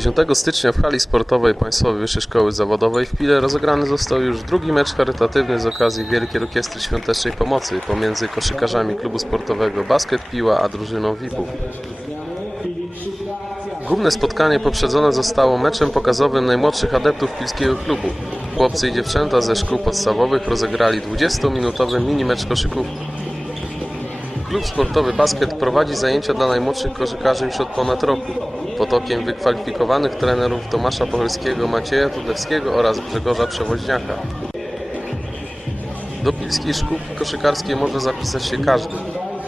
10 stycznia w hali sportowej Państwowej Wyższej Szkoły Zawodowej w Pile rozegrany został już drugi mecz charytatywny z okazji Wielkiej Orkiestry Świątecznej Pomocy pomiędzy koszykarzami klubu sportowego Basket Piła a drużyną VIP-ów. Główne spotkanie poprzedzone zostało meczem pokazowym najmłodszych adeptów pilskiego klubu. Chłopcy i dziewczęta ze szkół podstawowych rozegrali 20-minutowy mini-mecz koszykówki. Klub sportowy Basket prowadzi zajęcia dla najmłodszych koszykarzy już od ponad roku. Pod okiem wykwalifikowanych trenerów Tomasza Pochelskiego, Macieja Tudewskiego oraz Grzegorza Przewoźniaka. Do pilskiej szkółki koszykarskiej może zapisać się każdy,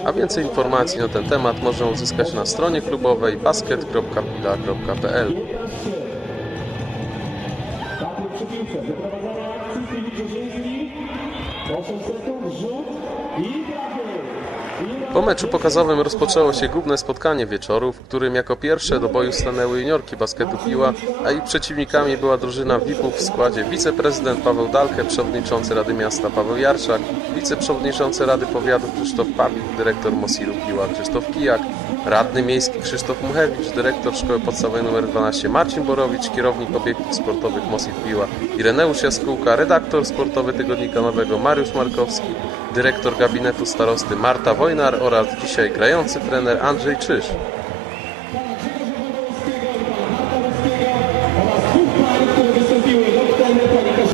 a więcej informacji na ten temat można uzyskać na stronie klubowej basket.pila.pl. Patrick przy piłce, wyprowadzona akcji, Filip Brzeziński, 8 sekund, rzut i. Po meczu pokazowym rozpoczęło się główne spotkanie wieczoru, w którym jako pierwsze do boju stanęły juniorki basketu Piła, a ich przeciwnikami była drużyna VIP-ów w składzie wiceprezydent Paweł Dalkę, przewodniczący Rady Miasta Paweł Jarczak, wiceprzewodniczący Rady Powiatu Krzysztof Pawlik, dyrektor Mosiru Piła Krzysztof Kijak, radny miejski Krzysztof Muchewicz, dyrektor Szkoły Podstawowej nr 12 Marcin Borowicz, kierownik obiektów sportowych Mosir Piła Ireneusz Jaskółka, redaktor sportowy Tygodnika Nowego Mariusz Markowski, dyrektor gabinetu starosty Marta Wojnar oraz dzisiaj grający trener Andrzej Czyż.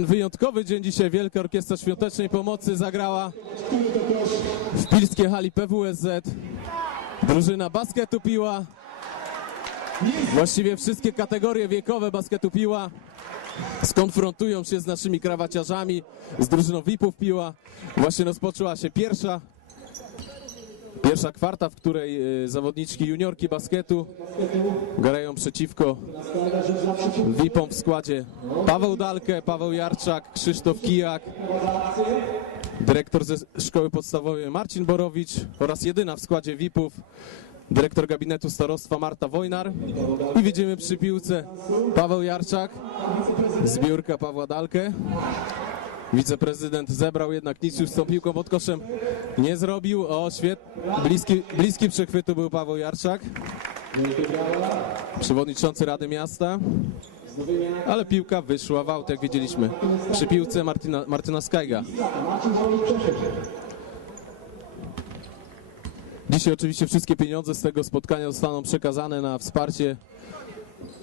Wyjątkowy dzień dzisiaj Wielka Orkiestra Świątecznej Pomocy zagrała w pilskiej hali PWSZ. Drużyna basketu piła. Właściwie wszystkie kategorie wiekowe basketu piła skonfrontują się z naszymi krawaciarzami, z drużyną VIP-ów piła. Właśnie rozpoczęła się pierwsza Pierwsza kwarta, w której y, zawodniczki juniorki basketu grają przeciwko VIP-om w składzie Paweł Dalkę, Paweł Jarczak, Krzysztof Kijak, dyrektor ze szkoły podstawowej Marcin Borowicz oraz jedyna w składzie VIP-ów dyrektor gabinetu starostwa Marta Wojnar i widzimy przy piłce Paweł Jarczak, zbiórka Pawła Dalkę. Wiceprezydent zebrał jednak nic już z tą piłką pod koszem nie zrobił. O, świetnie. Bliski, bliski przechwytu był Paweł Jarczak. Przewodniczący Rady Miasta. Ale piłka wyszła w aut, jak widzieliśmy. Przy piłce Martina, Martyna Skajga. Dzisiaj oczywiście wszystkie pieniądze z tego spotkania zostaną przekazane na wsparcie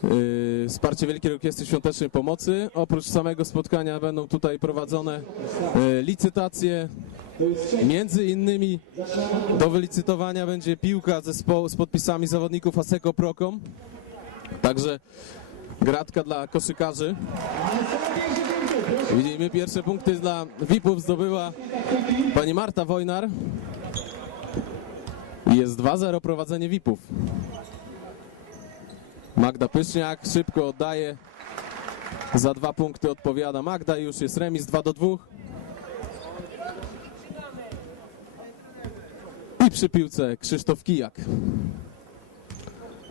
Yy, wsparcie Wielkiej Orkiestry Świątecznej Pomocy. Oprócz samego spotkania będą tutaj prowadzone yy, licytacje. Między innymi do wylicytowania będzie piłka zespołu z podpisami zawodników Aseko Procom. Także gratka dla koszykarzy. Widzimy pierwsze punkty dla VIP-ów zdobyła pani Marta Wojnar. Jest 2-0 prowadzenie VIP-ów. Magda Pyszniak szybko oddaje. Za dwa punkty odpowiada Magda. Już jest remis 2 do 2. I przy piłce Krzysztof Kijak.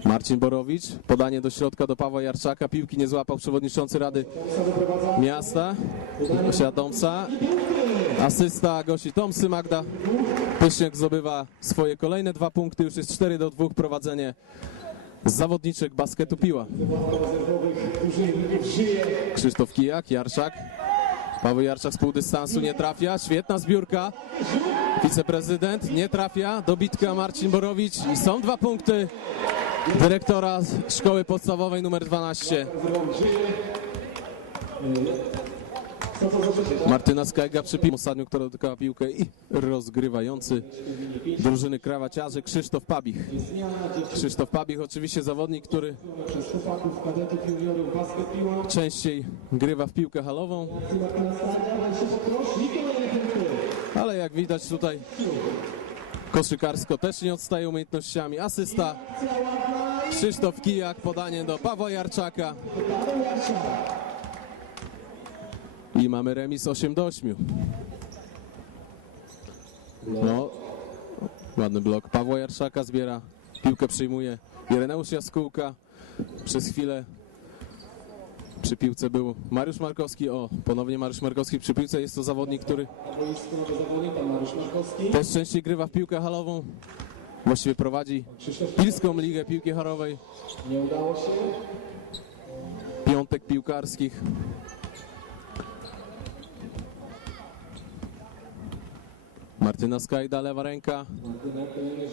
Marcin Borowicz. Podanie do środka do Pawła Jarczaka. Piłki nie złapał przewodniczący Rady Miasta. Gosia Domsa. Asysta Gosi Tomsy. Magda Pyszniak zdobywa swoje kolejne dwa punkty. Już jest 4 do 2 prowadzenie zawodniczek basketu piła. Krzysztof Kijak, Jarczak. Paweł Jarczak z półdystansu nie trafia. Świetna zbiórka. Wiceprezydent nie trafia. Dobitka Marcin Borowicz. I są dwa punkty dyrektora szkoły podstawowej numer 12. Martyna Skajga przy piłce ostatnio, która dotykała piłkę i rozgrywający drużyny krawaciarzy Krzysztof Pabich. Krzysztof Pabich oczywiście zawodnik, który częściej grywa w piłkę halową, ale jak widać tutaj koszykarsko też nie odstaje umiejętnościami. Asysta Krzysztof Kijak, podanie do Pawła Jarczaka. I mamy remis 8 do 8. No, ładny blok. Pawła Jarczaka zbiera, piłkę przyjmuje Ireneusz Jaskółka. Przez chwilę Przy piłce był Mariusz Markowski. O, ponownie Mariusz Markowski przy piłce. Jest to zawodnik, który też częściej grywa w piłkę halową. Właściwie prowadzi Pilską Ligę Piłki Halowej. Piątek piłkarskich. Martyna Skajda, lewa ręka.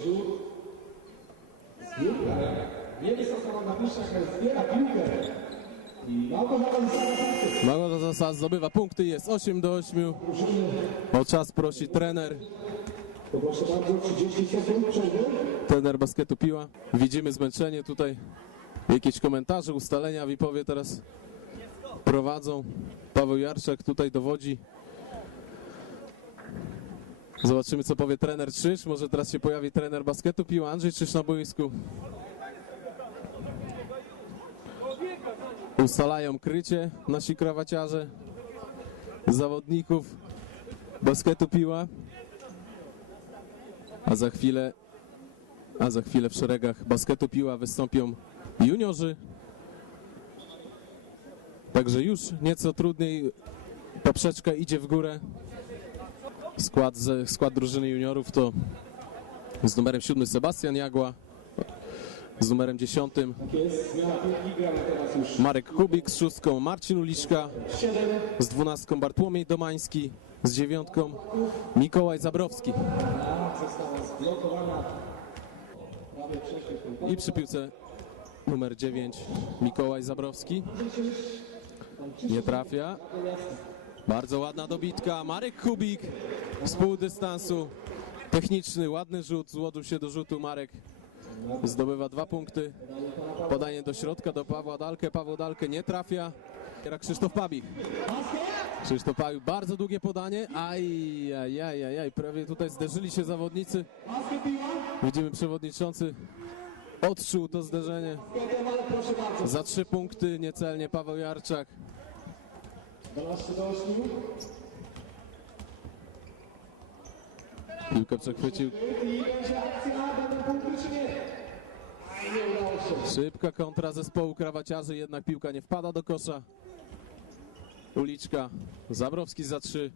Rzut. Piłka. Niewysoka na ale zbiera piłkę. Małgorzata Zasad zdobywa punkty, jest 8 do 8. O czas prosi trener, To proszę bardzo, 30 sekund przerwy. trener basketu Piła. Widzimy zmęczenie tutaj. Jakieś komentarze, ustalenia Wipowie teraz prowadzą. Paweł Jarczak tutaj dowodzi. Zobaczymy, co powie trener Czyż. Może teraz się pojawi trener basketu Piła Andrzej Czyż na boisku. Ustalają krycie nasi krawaciarze zawodników basketu Piła. A za chwilę, a za chwilę w szeregach basketu Piła wystąpią juniorzy. Także już nieco trudniej poprzeczka idzie w górę. Skład, skład drużyny juniorów to z numerem 7 Sebastian Jagła, z numerem 10 Jest zmiana piłki, gramy teraz już Marek Kubik, z szóstką Marcin Uliszka, 7. z dwunastką Bartłomiej Domański, z dziewiątką Mikołaj Zabrowski. I przy piłce numer 9 Mikołaj Zabrowski. Nie trafia. Bardzo ładna dobitka. Marek Kubik z pół dystansu. Techniczny, ładny rzut. Złożył się do rzutu Marek. Zdobywa dwa punkty. Podanie do środka do Pawła Dalkę. Paweł Dalkę nie trafia. Krzysztof Pabich. Krzysztof Pabich, bardzo długie podanie. Aj. Prawie tutaj zderzyli się zawodnicy. Widzimy przewodniczący odczuł to zderzenie. Za trzy punkty niecelnie Paweł Jarczak. 12 do 8. Piłkę przechwycił. I będzie akcja, będą punkty czy nie? Nie udało się. Szybka kontra zespołu krawaciarzy, jednak piłka nie wpada do kosza. Uliczka. Zabrowski za trzy.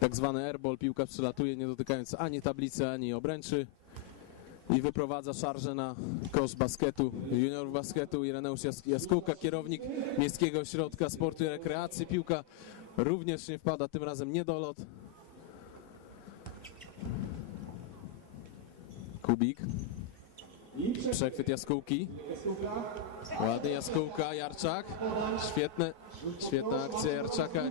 Tak zwany airball. Piłka przelatuje, nie dotykając ani tablicy, ani obręczy. I wyprowadza szarżę na kosz basketu, junior basketu Ireneusz Jas- Jaskółka, kierownik Miejskiego Ośrodka Sportu i Rekreacji. Piłka również nie wpada, tym razem niedolot. Kubik. Przechwyt Jaskółki. Ładny Jaskółka, Jarczak. Świetne, świetna akcja Jarczaka.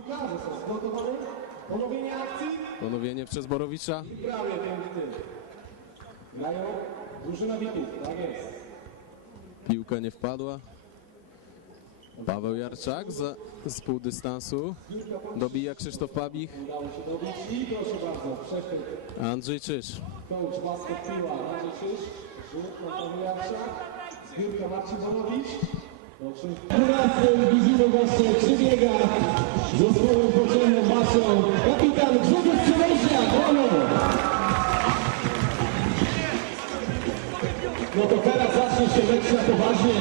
Ponowienie akcji. Ponowienie przez Borowicza. Grają drużyna Witów, tak jest. Piłka nie wpadła. Paweł Jarczak za, z pół dystansu. Dobija Krzysztof Pabich. Udało się dobić i proszę bardzo, przechwyt. Andrzej Jarczak. Zbiórka Marcin Bonowicz. Teraz widzimy właśnie przybiega ze swoją poczynną masą kapitan Grzegorz brawo! No to teraz zacznie się mecz na poważnie.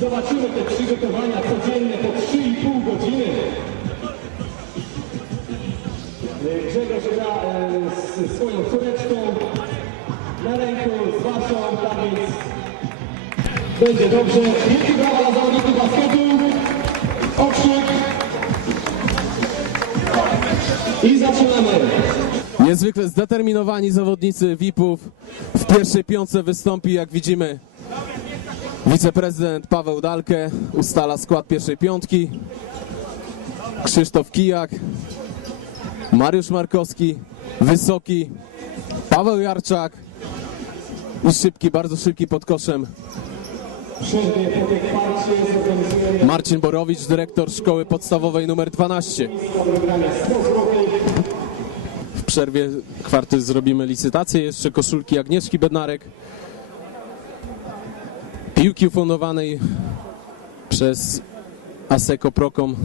Zobaczymy te przygotowania codzienne po 3,5 godziny. Grzegorz gra e, z swoją córeczką na ręku, z waszą, tak więc będzie dobrze. Wielkie brawa dla zawodników basketu. Okrzyk. I zaczynamy. Niezwykle zdeterminowani zawodnicy VIP-ów. W pierwszej piątce wystąpi, jak widzimy, wiceprezydent Paweł Dalkę. Ustala skład pierwszej piątki. Krzysztof Kijak, Mariusz Markowski, Wysoki, Paweł Jarczak i szybki, bardzo szybki pod koszem Marcin Borowicz, dyrektor szkoły podstawowej nr 12. przerwie kwarty zrobimy licytację. Jeszcze koszulki Agnieszki Bednarek. Piłki ufundowanej przez Aseko Procom.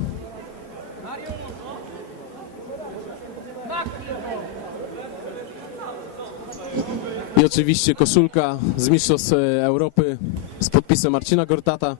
I oczywiście koszulka z Mistrzostw Europy z podpisem Marcina Gortata.